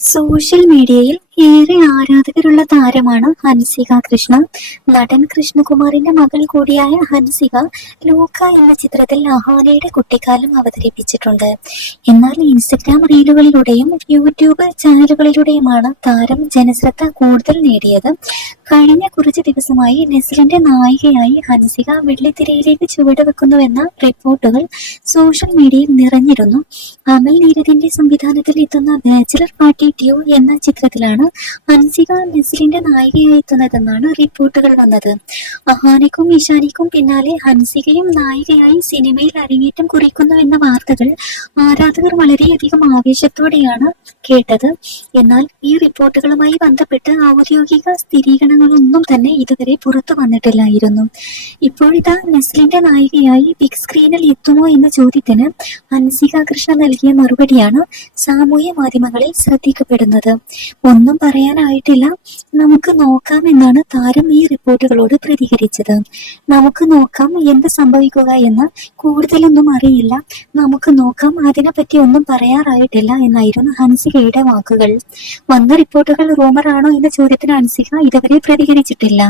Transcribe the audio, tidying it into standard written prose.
Social മീഡിയയിൽ ഏറെ ആരാധകരുള്ള താരമാണ് ഹൻസിക കൃഷ്ണ. നടൻ കൃഷ്ണകുമാറിന്റെ മകൾ കൂടിയായ ഹൻസിക ലോക എന്ന ചിത്രത്തിൽ അഹാനയുടെ കുട്ടിക്കാലം അവതരിപ്പിച്ചിട്ടുണ്ട്. എന്നാൽ ഇൻസ്റ്റഗ്രാം റീലുകളിലൂടെയും യൂട്യൂബ് ചാനലുകളിലൂടെയുമാണ് താരം ജനശ്രദ്ധ കൂടുതൽ നേടിയത്. കഴിഞ്ഞ കുറച്ച് ദിവസമായി നെസ്ലിന്റെ നായികയായി ഹൻസിക വെള്ളിത്തിരയിലേക്ക് ചുവടുവെക്കുന്നുവെന്ന റിപ്പോർട്ടുകൾ സോഷ്യൽ മീഡിയയിൽ നിറഞ്ഞിരുന്നു. അമൽ നീരദിന്റെ സംവിധാനത്തിൽ എത്തുന്ന ബാച്ചിലർ പാർട്ടി 2 എന്ന ചിത്രത്തിലാണ് ഹൻസിക നെസ്ലിന്റെ നായികയായി എത്തുന്നതെന്നാണ് റിപ്പോർട്ടുകൾ വന്നത്. അഹാനയ്ക്കും ഇഷാനിക്കും പിന്നാലെ ഹൻസികയും നായികയായി സിനിമയിൽ അരങ്ങേറ്റം കുറിക്കുന്നുവെന്ന വാർത്തകൾ ആരാധകർ വളരെയധികം ആവേശത്തോടെയാണ് കേട്ടത്. എന്നാൽ ഈ റിപ്പോർട്ടുകളുമായി ബന്ധപ്പെട്ട് ഔദ്യോഗിക സ്ഥിരീകരണങ്ങളൊന്നും തന്നെ ഇതുവരെ പുറത്തു വന്നിട്ടില്ലായിരുന്നു. ഇപ്പോഴിതാ നെസ്ലിന്റെ നായികയായി ബിഗ് സ്ക്രീനിൽ എത്തുമോ എന്ന ചോദ്യത്തിന് ഹൻസിക കൃഷ്ണ നൽകിയ മറുപടിയാണ് സാമൂഹ്യ മാധ്യമങ്ങളിൽ ശ്രദ്ധിക്കപ്പെടുന്നത്. ഒന്നും പറയാനായിട്ടില്ല, നമുക്ക് നോക്കാം എന്നാണ് താരം ഈ റിപ്പോർട്ടുകളോട് പ്രതികരിച്ചത്. നമുക്ക് നോക്കാം എന്ത് സംഭവിക്കുക എന്ന്, കൂടുതലൊന്നും അറിയില്ല, നമുക്ക് നോക്കാം, അതിനെപ്പറ്റി ഒന്നും പറയാറായിട്ടില്ല എന്നായിരുന്നു ഹൻസികയുടെ വാക്കുകൾ. വന്ന റിപ്പോർട്ടുകൾ റൂമറാണോ എന്ന ചോദ്യത്തിന് ഹൻസിക ഇതുവരെ പ്രതികരിച്ചിട്ടില്ല.